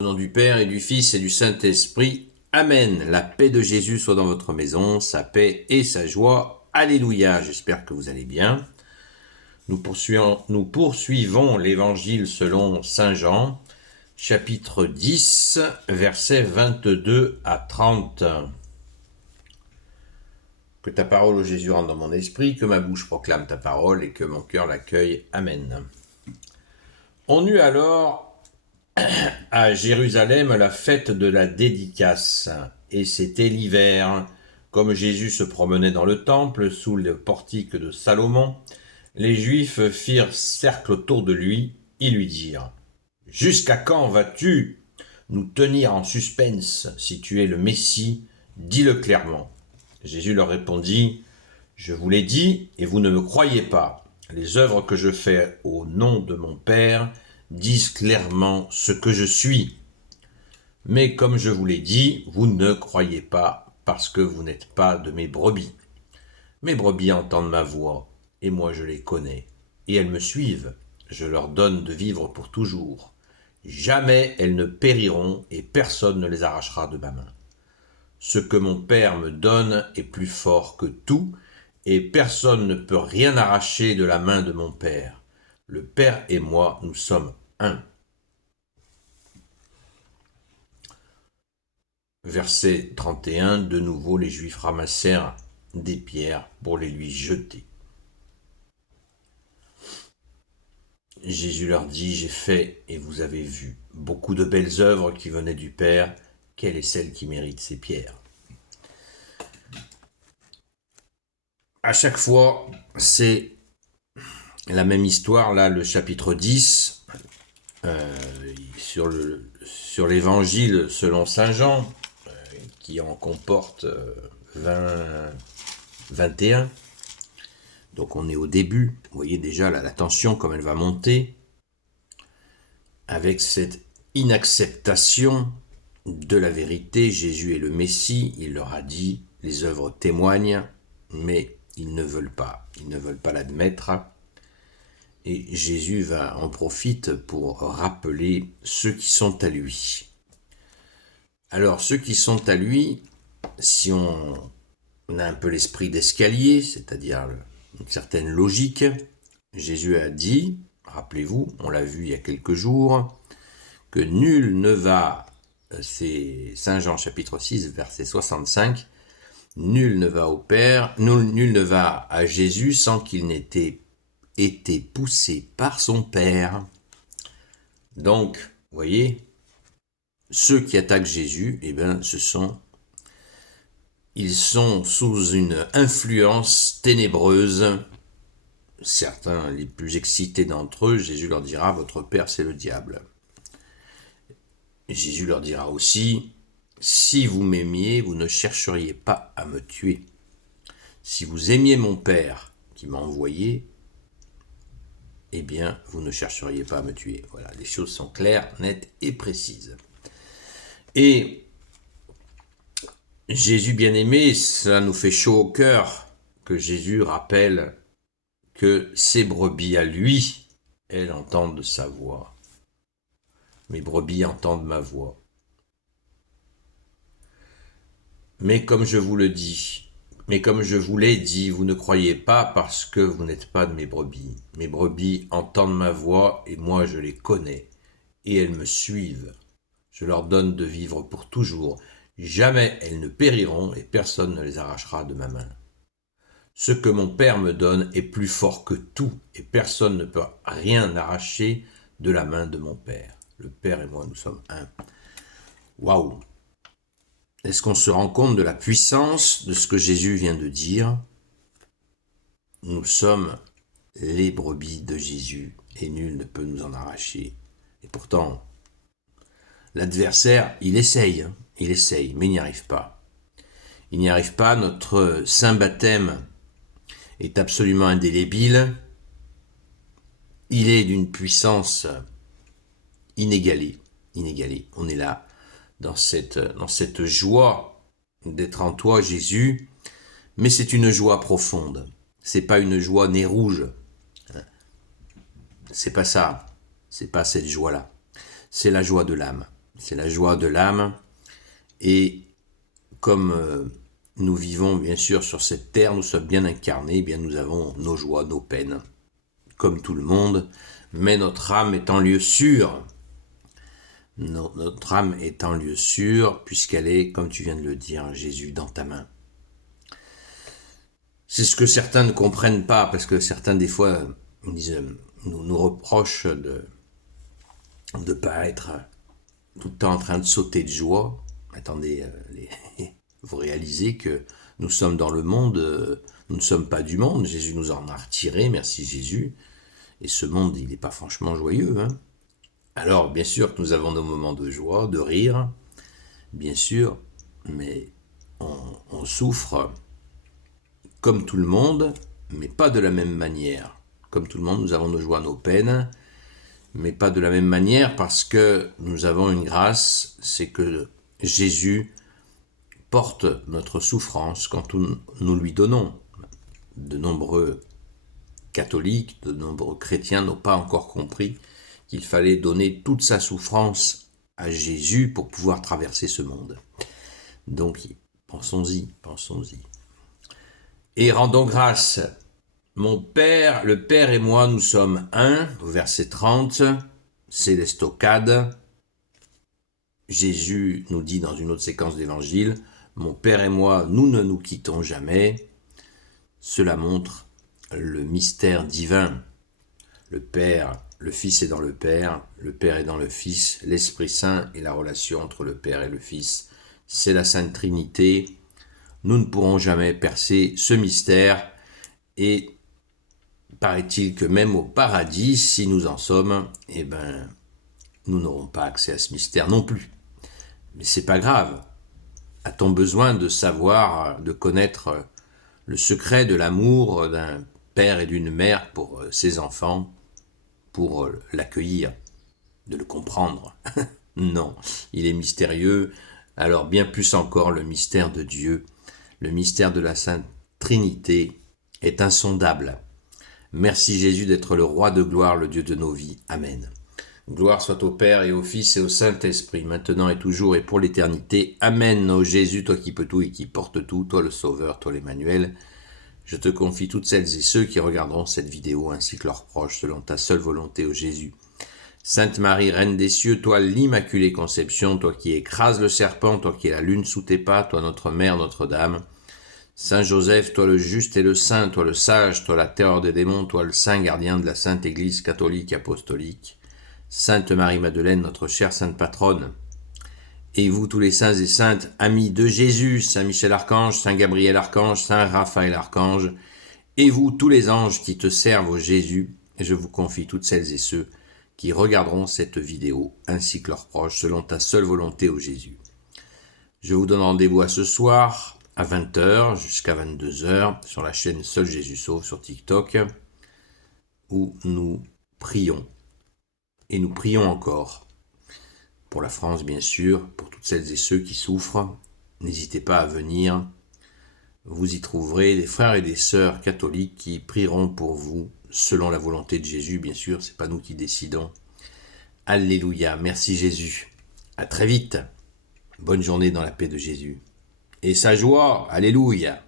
Au nom du Père et du Fils et du Saint-Esprit. Amen. La paix de Jésus soit dans votre maison, sa paix et sa joie. Alléluia. J'espère que vous allez bien. Nous poursuivons l'Évangile selon Saint Jean, chapitre 10, versets 22 à 30. Que ta parole, ô Jésus, rentre dans mon esprit, que ma bouche proclame ta parole et que mon cœur l'accueille. Amen. On eut alors à Jérusalem la fête de la dédicace, et c'était l'hiver. Comme Jésus se promenait dans le temple, sous le portique de Salomon, les Juifs firent cercle autour de lui, et lui dirent « Jusqu'à quand vas-tu nous tenir en suspense? Si tu es le Messie, dis-le clairement. » Jésus leur répondit « Je vous l'ai dit, et vous ne me croyez pas. Les œuvres que je fais au nom de mon Père disent clairement ce que je suis. Mais comme je vous l'ai dit, vous ne croyez pas parce que vous n'êtes pas de mes brebis. Mes brebis entendent ma voix, et moi je les connais, et elles me suivent. Je leur donne de vivre pour toujours. Jamais elles ne périront, et personne ne les arrachera de ma main. Ce que mon Père me donne est plus fort que tout, et personne ne peut rien arracher de la main de mon Père. Le Père et moi, nous sommes un. Verset 31, de nouveau les Juifs ramassèrent des pierres pour les lui jeter. Jésus leur dit, j'ai fait, et vous avez vu, beaucoup de belles œuvres qui venaient du Père. Quelle est celle qui mérite ces pierres? À chaque fois, c'est la même histoire. Là, le chapitre 10, sur l'évangile selon Saint Jean, qui en comporte 21. Donc on est au début. Vous voyez déjà la tension comme elle va monter, avec cette inacceptation de la vérité. Jésus est le Messie, il leur a dit, les œuvres témoignent, mais ils ne veulent pas l'admettre. Et Jésus en profite pour rappeler ceux qui sont à lui. Alors ceux qui sont à lui, si on a un peu l'esprit d'escalier, c'est-à-dire une certaine logique, Jésus a dit, rappelez-vous, on l'a vu il y a quelques jours, que nul ne va, c'est Saint Jean chapitre 6 verset 65, nul ne va au Père, nul ne va à Jésus sans qu'il n'ait été poussé par son Père. Donc, vous voyez, ceux qui attaquent Jésus, eh bien, ils sont sous une influence ténébreuse. Certains, les plus excités d'entre eux, Jésus leur dira, votre père c'est le diable. Jésus leur dira aussi, si vous m'aimiez, vous ne chercheriez pas à me tuer. Si vous aimiez mon Père qui m'a envoyé, eh bien, vous ne chercheriez pas à me tuer. Voilà, les choses sont claires, nettes et précises. Et Jésus bien-aimé, ça nous fait chaud au cœur que Jésus rappelle que ses brebis à lui, elles entendent sa voix. Mes brebis entendent ma voix. Mais comme je vous l'ai dit, vous ne croyez pas parce que vous n'êtes pas de mes brebis. Mes brebis entendent ma voix et moi je les connais et elles me suivent. Je leur donne de vivre pour toujours. Jamais elles ne périront et personne ne les arrachera de ma main. Ce que mon Père me donne est plus fort que tout et personne ne peut rien arracher de la main de mon Père. Le Père et moi, nous sommes un. Waouh! Est-ce qu'on se rend compte de la puissance de ce que Jésus vient de dire? Nous sommes les brebis de Jésus et nul ne peut nous en arracher. Et pourtant, l'adversaire, il essaye, mais il n'y arrive pas. Il n'y arrive pas, notre saint baptême est absolument indélébile. Il est d'une puissance inégalée. On est là, dans cette joie d'être en toi, Jésus, mais c'est une joie profonde. C'est pas une joie nez rouge. C'est pas ça. C'est pas cette joie-là. C'est la joie de l'âme. c'est la joie de l'âme. Et comme nous vivons bien sûr sur cette terre, nous sommes bien incarnés, eh bien nous avons nos joies, nos peines, comme tout le monde, mais notre âme est en lieu sûr. Notre âme est en lieu sûr, puisqu'elle est, comme tu viens de le dire, Jésus, dans ta main. C'est ce que certains ne comprennent pas, parce que certains, des fois, nous reprochent de ne pas être tout le temps en train de sauter de joie. Attendez, vous réalisez que nous sommes dans le monde, nous ne sommes pas du monde. Jésus nous en a retiré, merci Jésus. Et ce monde, il n'est pas franchement joyeux. Hein. Alors, bien sûr que nous avons nos moments de joie, de rire, bien sûr, mais on souffre comme tout le monde, mais pas de la même manière. Comme tout le monde, nous avons nos joies, nos peines, mais pas de la même manière parce que nous avons une grâce, c'est que Jésus porte notre souffrance quand nous lui donnons. De nombreux catholiques, de nombreux chrétiens n'ont pas encore compris qu'il fallait donner toute sa souffrance à Jésus pour pouvoir traverser ce monde. Donc, pensons-y. Et rendons grâce. Mon Père, le Père et moi, nous sommes un, au verset 30, c'est l'estocade. Jésus nous dit dans une autre séquence d'évangile, mon Père et moi, nous ne nous quittons jamais. Cela montre le mystère divin. Le Père, le Fils est dans le Père est dans le Fils, l'Esprit Saint et la relation entre le Père et le Fils. C'est la Sainte Trinité. Nous ne pourrons jamais percer ce mystère et paraît-il que même au paradis, si nous en sommes, eh ben, nous n'aurons pas accès à ce mystère non plus. Mais c'est pas grave. A-t-on besoin de savoir, de connaître le secret de l'amour d'un père et d'une mère pour ses enfants, pour l'accueillir, de le comprendre? Non, il est mystérieux. Alors bien plus encore, le mystère de Dieu, le mystère de la Sainte Trinité est insondable. Merci Jésus d'être le roi de gloire, le Dieu de nos vies. Amen. Gloire soit au Père et au Fils et au Saint-Esprit, maintenant et toujours et pour l'éternité. Amen. Ô Jésus, toi qui peux tout et qui portes tout, toi le Sauveur, toi l'Emmanuel, je te confie toutes celles et ceux qui regarderont cette vidéo ainsi que leurs proches selon ta seule volonté, ô Jésus. Sainte Marie, Reine des cieux, toi l'Immaculée Conception, toi qui écrases le serpent, toi qui es la lune sous tes pas, toi notre Mère, Notre-Dame. Saint Joseph, toi le juste et le saint, toi le sage, toi la terreur des démons, toi le saint gardien de la Sainte Église catholique apostolique. Sainte Marie-Madeleine, notre chère sainte patronne. Et vous tous les saints et saintes, amis de Jésus, Saint Michel Archange, Saint Gabriel Archange, Saint Raphaël Archange, et vous tous les anges qui te servent au Jésus, et je vous confie toutes celles et ceux qui regarderont cette vidéo, ainsi que leurs proches, selon ta seule volonté au Jésus. Je vous donne rendez-vous à ce soir, à 20h jusqu'à 22h, sur la chaîne Seul Jésus Sauve sur TikTok, où nous prions. Et nous prions encore. Pour la France, bien sûr, pour toutes celles et ceux qui souffrent, n'hésitez pas à venir. Vous y trouverez des frères et des sœurs catholiques qui prieront pour vous, selon la volonté de Jésus, bien sûr, c'est pas nous qui décidons. Alléluia, merci Jésus. À très vite. Bonne journée dans la paix de Jésus. Et sa joie, alléluia.